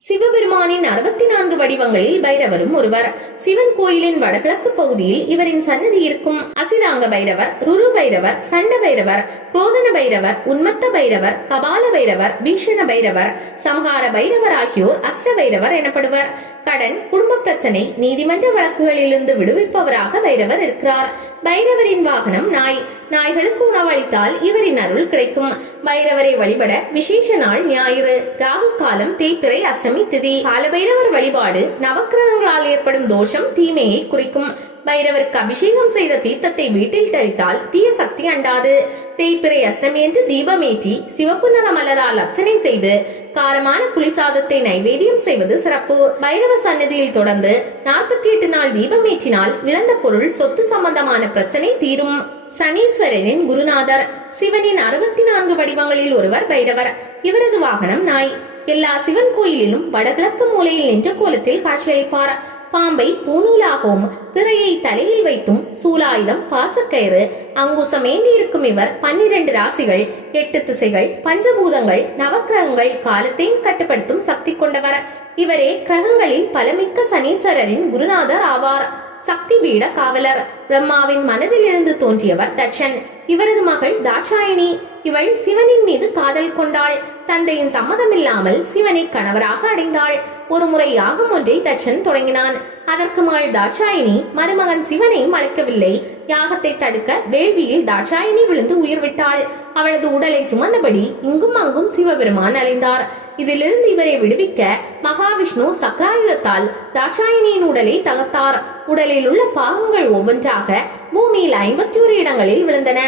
சிவபெருமானின் 64 வடிவங்களில் பைரவரும் ஒருவர். சிவன் கோயிலின் வடகிழக்கு பகுதியில் இவரின் சன்னதி இருக்கும். அசிதாங்க பைரவர், ருரு பைரவர், சண்ட பைரவர், குரோதன பைரவர், உன்மத்த பைரவர், கபால பைரவர், பீஷண பைரவர், சம்ஹார பைரவர் ஆகியோர் அஷ்ட பைரவர் எனப்படுவர். கடன், குடும்ப பிரச்சனை, நீதிமன்ற வழக்குகளிலிருந்து விடுவிப்பவராக பைரவர் இருக்கிறார். பைரவரின் வாகனம் நாய். நாய்களுக்கு உணவளித்தால் இவரின் அருள் கிடைக்கும். பைரவரை வழிபட விசேஷ நாள் ஞாயிறு. ராகு காலம் தேய்பிறை அஷ்டமி திதி. காலபைரவர் வழிபாடு நவக்கிரகங்களால் ஏற்படும் தோஷம் தீமையை குறிக்கும். பைரவருக்கு அபிஷேகம் செய்த தீர்த்தத்தை வீட்டில் தெளித்தால் தீய சக்தி அண்டாது. தேய்பிறை அஷ்டமி என்று தீபமேற்றி சிவப்பு நிற மலரால் அர்ச்சனை செய்து காரமான புளிசாதத்தை நைவேத்தியம் செய்வது சிறப்பு. பைரவ சன்னதியில் தொடர்ந்து 48 நாள் தீபமேற்றினால் இழந்த பொருள், சொத்து சம்பந்தமான பிரச்சனை தீரும். சனீஸ்வரனின் குருநாதர். சிவனின் 64 வடிவங்களில் ஒருவர் பைரவர். இவரது வாகனம் நாய். எல்லா சிவன் கோயிலிலும் வடகிழக்கு மூலையில் நின்ற கோலத்தில் காட்சியளிப்பார். பாம்பை பூநூலாகவும் பிறையை தலையில் வைத்தும் சூலாயுதம், பாசக்கயிறு, அங்குசம் ஏந்தி இருக்கும் இவர் 12 ராசிகள், 8 திசைகள், பஞ்சபூதங்கள், நவக்கிரகங்கள், காலத்தையும் கட்டுப்படுத்தும் சக்தி கொண்டவர். இவரே கிரகங்களில் பலமிக்க சனீஸ்வரரின் குருநாதர் ஆவார். சக்தி பீட காவலர். பிரம்மாவின் மனதில் இருந்து தோன்றியவர் தட்சன். இவரது மகள் தாட்சாயினி. இவள் சிவனின் மீது காதல் கொண்டாள். தந்தையின் சம்மதம் இல்லாமல் சிவனை கணவராக அடைந்தாள். ஒரு முறை யாகம் ஒன்றை தட்சன் தொடங்கினான். அதற்கு மகள் தாட்சாயினி மருமகன் சிவனையும் அழைக்கவில்லை. யாகத்தை தடுக்க வேள்வியில் தாட்சாயினி விழுந்து உயிர் விட்டாள். அவளது உடலை சுமந்தபடி இங்கும் அங்கும் சிவபெருமான் அலைந்தார். இதிலிருந்து இவரை விடுவிக்க மகாவிஷ்ணு சக்ராயுதத்தால் தாட்சாயினியின் உடலை தகர்த்தார். உடலில் உள்ள பாகங்கள் ஒவ்வொன்றாக பூமியில் 51 இடங்களில் விழுந்தன.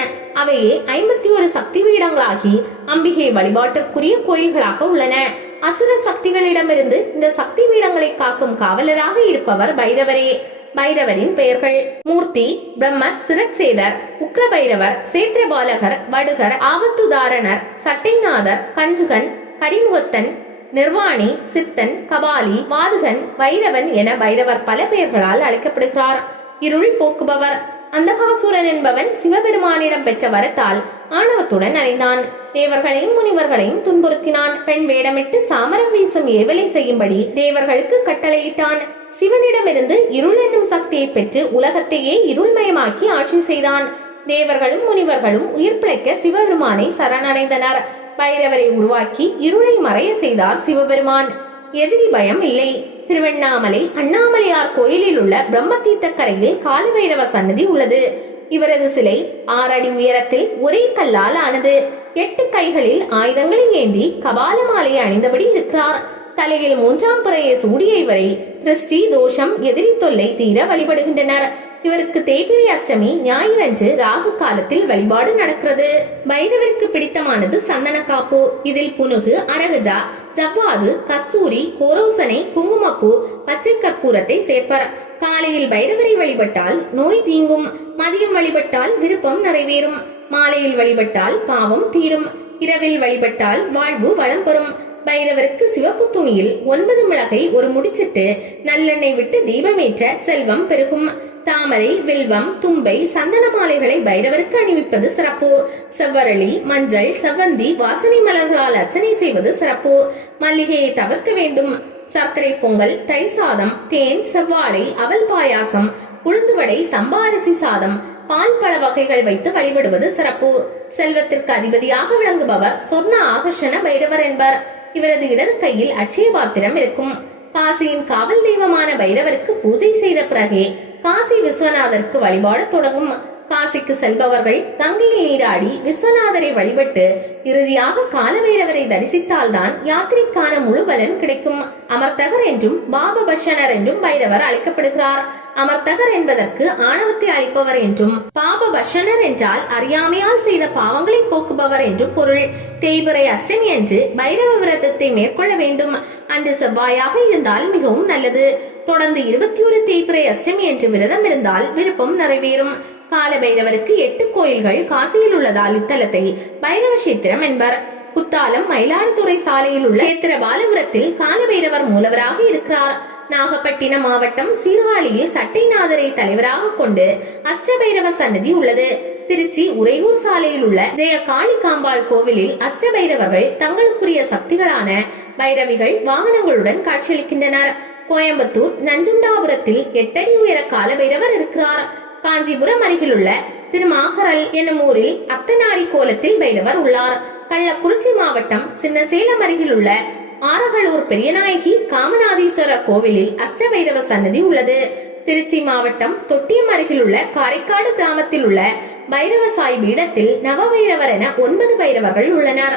அவையே 51 சக்தி பீடங்களாகி அம்பிகை வழிபாட்டிற்குரிய கோயில்களாக உள்ளன. அசுர சக்திகளிடமிருந்து இந்த சக்தி பீடங்களை காக்கும் காவலராக இருப்பவர் பைரவரே. பைரவரின் பெயர்கள்: மூர்த்தி, பிரம்மர், சிரக்சேதர், உக்ர பைரவர், சேத்திரபாலகர், வடுகர், ஆபத்துதாரணர், சட்டைநாதர், கஞ்சுகன், கரிமுகத்தன், நிர்வாணி, சித்தன், கபாலி, வாதுகன், பைரவன் என பைரவர் பல பெயர்களால் அழைக்கப்படுகிறார். இருள் போக்குபவர். அந்தகாசுரன் என்பவன் சிவபெருமானிடம் பெற்ற வரத்தால் ஆணவத்துடன் அடைந்தான். தேவர்களையும் முனிவர்களையும் துன்புறுத்தினான். பெண் வேடமிட்டு சாமரம் வீசும் ஏவலை செய்யும்படி தேவர்களுக்கு கட்டளையிட்டான். சிவனிடமிருந்து இருள் என்னும் சக்தியை பெற்று உலகத்தையே இருள்மயமாக்கி ஆட்சி செய்தான். தேவர்களும் முனிவர்களும் உயிர் பிழைக்க சிவபெருமானை சரணடைந்தனர். பைரவரை உருவாக்கி இருளை மறைய செய்தார் சிவபெருமான். எதிரி பயம் இல்லை. திருவண்ணாமலை அண்ணாமலையார் கோயிலில் உள்ள பிரம்மதீர்த்த கரையில் காலபைரவ சன்னதி உள்ளது. இவரது சிலை 6 அடி உயரத்தில் ஒரே கல்லால் ஆனது. 8 கைகளில் ஆயுதங்களை ஏந்தி கபால மாலையை அணிந்தபடி இருக்கிறார். தலையில் 3ஆம் பிறையை சூடிய இவரை திருஷ்டி, தோஷம், எதிரி தொல்லை தீர வழிபடுகின்றனர். இவருக்கு தேய்பிறை அஷ்டமி ஞாயிறன்று ராகு காலத்தில் வழிபாடு நடக்கிறது. பைரவருக்கு பிடித்தமானது சந்தன காப்பு. இதில் புனுகு, அரகஜா, ஜவ்வாது, கஸ்தூரி, கோரோசனை, குங்குமப்பூ, பச்சை கற்பூரத்தை சேர்ப்பர். காலையில் பைரவரை வழிபட்டால் நோய் தீங்கும். மதியம் வழிபட்டால் விருப்பம் நிறைவேறும். மாலையில் வழிபட்டால் பாவம் தீரும். இரவில் வழிபட்டால் வாழ்வு வளம் பெறும். பைரவருக்கு சிவப்பு துணியில் 9 மிளகை ஒரு முடிச்சிட்டு நல்லெண்ணெய் விட்டு தீபமேற்ற செல்வம் பெருகும். தாமரை, வில்வம், தும்பை, சந்தன மாலைகளை பைரவருக்கு அணிவிப்பது சிறப்பு. செவ்வரளி, மஞ்சள், செவ்வந்தி, வாசனை மலர்களால் அர்ச்சனை செய்வது சிறப்பு. மல்லிகையை தவிர்க்க வேண்டும். சர்க்கரை பொங்கல், தயிர் சாதம், தேன், செவ்வாழை, அவல் பாயாசம், உளுந்துவடை, சம்பா அரிசி சாதம், பால் பழ வகைகள் வைத்து வழிபடுவது சிறப்பு. செல்வத்திற்கு அதிபதியாக விளங்குபவர் சொர்ண ஆகர்ஷண பைரவர் என்பர். இவரது இடது கையில் அட்சய பாத்திரம் இருக்கும். காசியின் காவல் தெய்வமான பைரவருக்கு பூஜை செய்த பிறகே காசி விஸ்வநாதருக்கு வழிபாடு தொடங்கும். காசிக்கு செல்பவர்கள் கங்கையில் நீராடி விஸ்வநாதரை வழிபட்டு இறுதியாக காலபைரவரை தரிசித்தால்தான் யாத்திரைக்கான முழு பலன் கிடைக்கும். அமர்த்தகர் என்றும் பாபபஷனர் என்றும் பைரவர் அழைக்கப்படுகிறார். அமர்த்தகர் என்பதற்கு ஆணவத்தை அளிப்பவர் என்றும், பாபபஷனர் என்றால் அறியாமையால் செய்த பாவங்களை போக்குபவர் என்றும் பொருள். தேய்பிறை அஷ்டமி அன்று பைரவ விரதத்தை மேற்கொள்ள வேண்டும். அன்று செவ்வாயாக இருந்தால் மிகவும் நல்லது. தொடர்ந்து 21 தேய்பிறை அஷ்டமி என்று விரதம் இருந்தால் விருப்பம் நிறைவேறும். காலபைரவருக்கு 8 கோயில்கள் காசியில் உள்ளதால் இத்தலத்தை பைரவ கஷேத்திரம் என்பர். குத்தாலம் மயிலாடுதுறை சாலையில் உள்ள கஷேத்திர பாலபுரத்தில் காலபைரவர் மூலவராக இருக்கிறார். நாகப்பட்டினம் மாவட்டம் சீர்காழியில் சட்டைநாதரை தலைவராக கொண்டு அஷ்டபைரவ சன்னதி உள்ளது. திருச்சி உறையூர் சாலையில் உள்ள ஜெய காளிகாம்பாள் கோவிலில் அஷ்டபைரவர்கள் தங்களுக்குரிய சக்திகளான பைரவிகள் வாகனங்களுடன் காட்சியளிக்கின்றனர். கோயம்புத்தூர் நஞ்சுண்டாபுரத்தில் 8 அடி உயர கால பைரவர் இருக்கிறார். காஞ்சிபுரம் அருகிலுள்ள திருமாகரல் என்னும் ஊரில் அத்தனாரி கோலத்தில் பைரவர் உள்ளார். கள்ளக்குறிச்சி மாவட்டம் சின்னசேலம் அருகிலுள்ள ஆரகளூர் பெரியநாயகி காமநாதீஸ்வரர் கோவிலில் அஷ்டபைரவ சன்னதி உள்ளது. திருச்சி மாவட்டம் தொட்டியம் அருகிலுள்ள காரைக்காடு கிராமத்தில் உள்ள பைரவ சாய் பீடத்தில் நவபைரவர் என 9 பைரவர்கள் உள்ளனர்.